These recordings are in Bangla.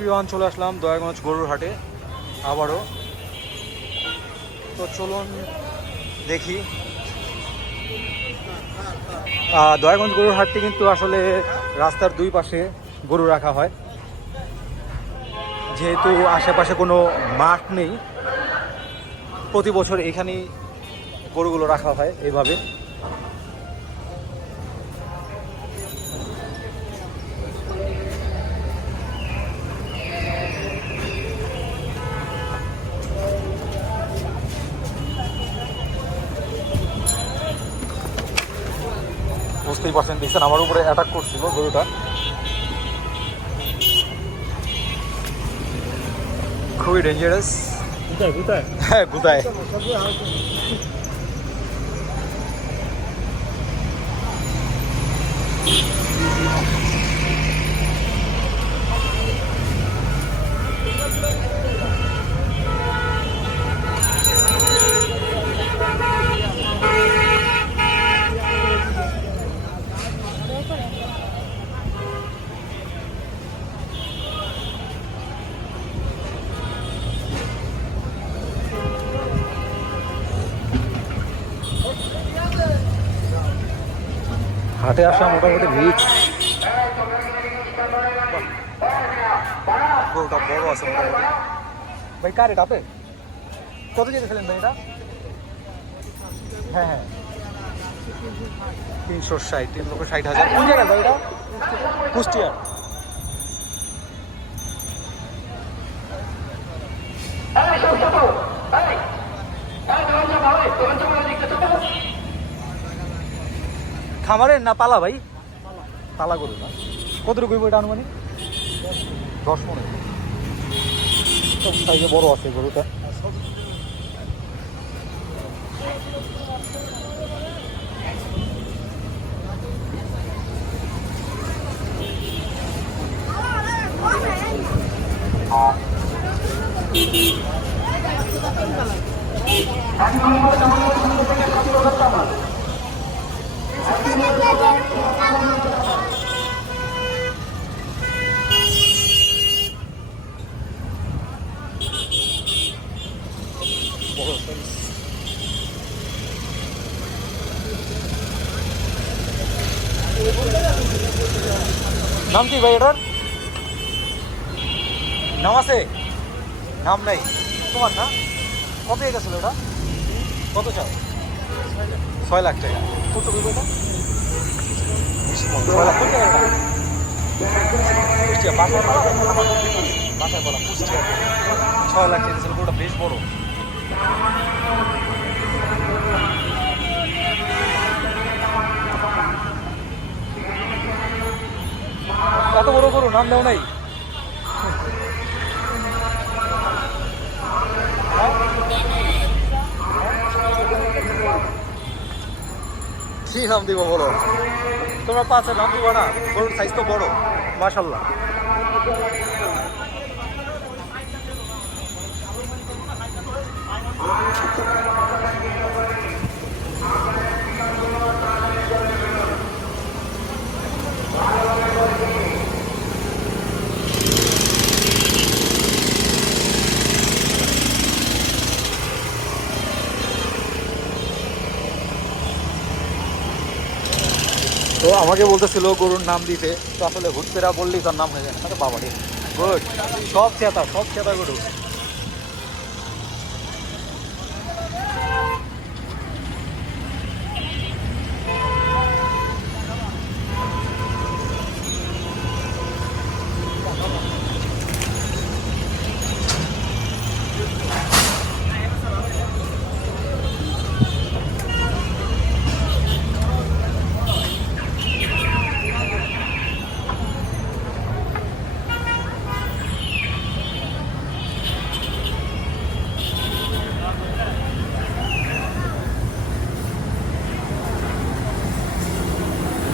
বিমান চলে আসলাম দয়াগঞ্জ গরুর হাটে, আবারও। তো চলুন দেখি। দয়াগঞ্জ গরুর হাটটি কিন্তু আসলে রাস্তার দুই পাশে গরু রাখা হয়। যেহেতু আশেপাশে কোনো মাঠ নেই, প্রতি বছর এখানেই গরুগুলো রাখা হয় এইভাবে বুঝতেই পারছেন দেখছেন আমার উপরে অ্যাটাক করছিল গরুটা। খুবই ডেঞ্জারাস হ্যাঁ গুতায় হাটে আসা মোটামুটি রিচ গরুটা বড় আছে মোটামুটি ভাই কার এটা আপে কত যেতেছিলেন ভাই এটা হ্যাঁ হ্যাঁ তিনশো ষাট তিন লক্ষ ষাট হাজার কোন জায়গায় ভাই এটা কুষ্টিয়া খামারের না পালা ভাই? পালা গরু না। কতটুকু এটা আনুমানিক? দশ মনে। সব সাইজে বড় আছে গরুটা। নাম কি ভাই এটার? নাম আছে? নাম নাই। তোমার না? কত গেছিল এটা? কত চাও? ছয় লাখ টাকা। কত বাসায় বলা কুষ্টিয়া ছয় লাখ টাকা ছিল গরুটা বেশ বড় এত বড় গরু, নাম দেও নাই। কি নাম দিব বলো? তোমরা পাঁচের নাম দিব না? গরুর সাইজ তো বড়। মাশাল্লাহ তো আমাকে বলতেছিল, গরুর নাম দিতে। তো আসলে ঘুরতেরা বললেই তার নাম হয়ে যায় বাবা গুড সব চেতা সব চেতা গরু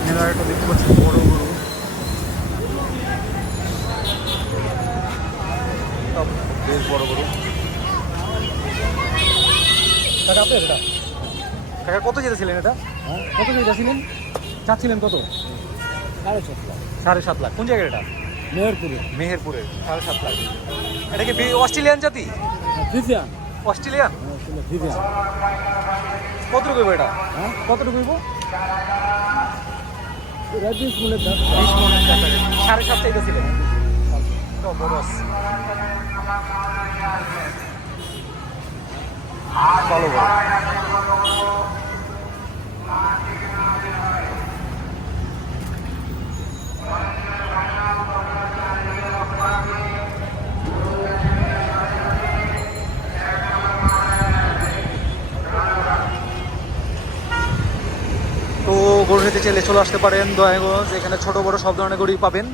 এখানে একটা দেখতে পাচ্ছি বড় গরু সব বেশ বড় গরু এটা? কাকা কত যেতেছিলেন এটা? হ্যাঁ কত যেতেছিলেন চাচ্ছিলেন কত? সাড়ে সাত লাখ। সাড়ে সাত লাখ। কোন জায়গায় এটা? মেহেরপুরে। মেহেরপুরের সাড়ে সাত লাখ। এটা কি অস্ট্রেলিয়ান জাতি? অস্ট্রেলিয়ান? ফিজিয়ান কতটুকু হইব এটা? হ্যাঁ? কতটুকু মনের কাছাকাছি সাড়ে সাত চাইতেছিলেন বড়। চলো তো নিতে চাইলে চলে আসতে পারেন দয়াগঞ্জ এখানে ছোট বড় সব ধরনের গরুই পাবেন।